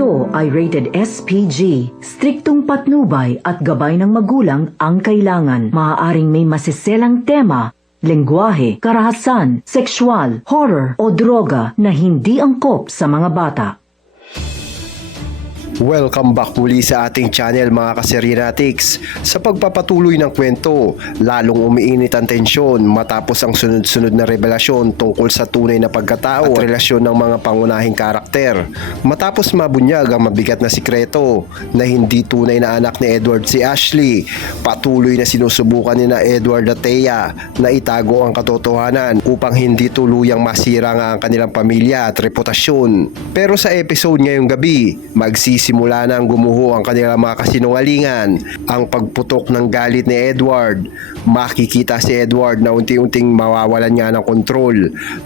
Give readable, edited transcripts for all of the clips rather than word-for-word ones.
Ito ay rated SPG. Striktong patnubay at gabay ng magulang ang kailangan. Maaaring may masiselang tema, lengguwahe, karahasan, sexual, horror o droga na hindi angkop sa mga bata. Welcome back muli sa ating channel mga ka-Serenatics. Sa pagpapatuloy ng kwento, lalong umiinit ang tensyon matapos ang sunod-sunod na revelasyon tungkol sa tunay na pagkatao at relasyon ng mga pangunahing karakter. Matapos mabunyag ang mabigat na sikreto na hindi tunay na anak ni Edward si Ashley, patuloy na sinusubukan ni na Edward at Thea na itago ang katotohanan upang hindi tuluyang masira nga ang kanilang pamilya at reputasyon. Pero sa episode ngayong gabi, magsisimula na ang gumuho ang kanilang mga kasinungalingan. Ang pagputok ng galit ni Edward. Makikita si Edward na unti-unting mawawalan nga ng kontrol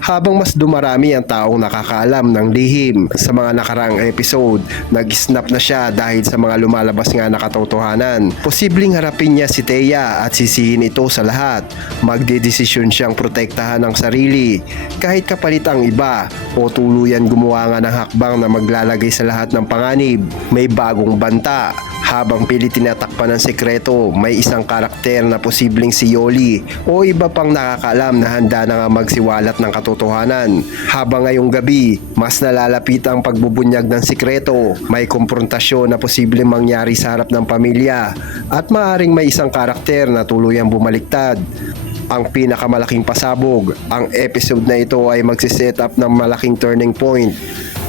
habang mas dumarami ang taong nakakaalam ng lihim. Sa mga nakaraang episode, nag-snap na siya dahil sa mga lumalabas nga na katotohanan. Posibleng harapin niya si Thea at sisihin ito sa lahat. Magdedesisyon siyang protektahan ang sarili kahit kapalit ang iba o tuluyan gumawa nga ng hakbang na maglalagay sa lahat ng panganib. May bagong banta. Habang pilit tinatakpan ng sekreto, may isang karakter na posibleng si Yoli o iba pang nakakaalam na handa na nga magsiwalat ng katotohanan. Habang ngayong gabi, mas nalalapit ang pagbubunyag ng sekreto. May komprontasyon na posibleng mangyari sa harap ng pamilya at maaaring may isang karakter na tuluyang bumaliktad. Ang pinakamalaking pasabog, ang episode na ito ay magsiset up ng malaking turning point.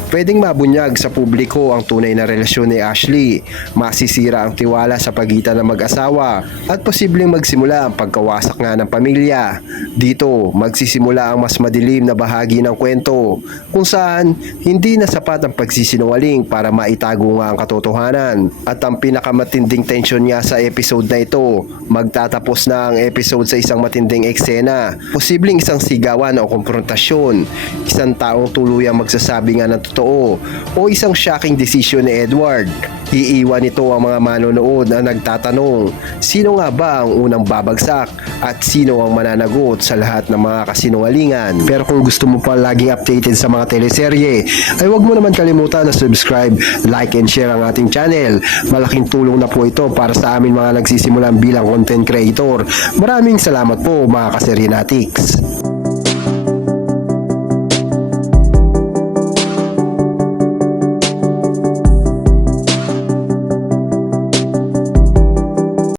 Pwedeng mabunyag sa publiko ang tunay na relasyon ni Ashley, masisira ang tiwala sa pagitan ng mag-asawa at posibleng magsimula ang pagkawasak nga ng pamilya. Dito, magsisimula ang mas madilim na bahagi ng kwento kung saan hindi na sapat ang pagsisinungaling para maitago nga ang katotohanan. At ang pinakamatinding tensyon niya sa episode na ito, magtatapos na ang episode sa isang matinding eksena. Posibleng isang sigawan o konfrontasyon, isang taong tuluyang magsasabi nga ng totoo o isang shocking decision ni Edward. Iiwan nito ang mga manonood na nagtatanong, sino nga ba ang unang babagsak at sino ang mananagot sa lahat ng mga kasinungalingan. Pero kung gusto mo pa laging updated sa mga teleserye, ay huwag mo naman kalimutan na subscribe, like and share ang ating channel. Malaking tulong na po ito para sa amin mga nagsisimulan bilang content creator. Maraming salamat po mga ka-Serenatics.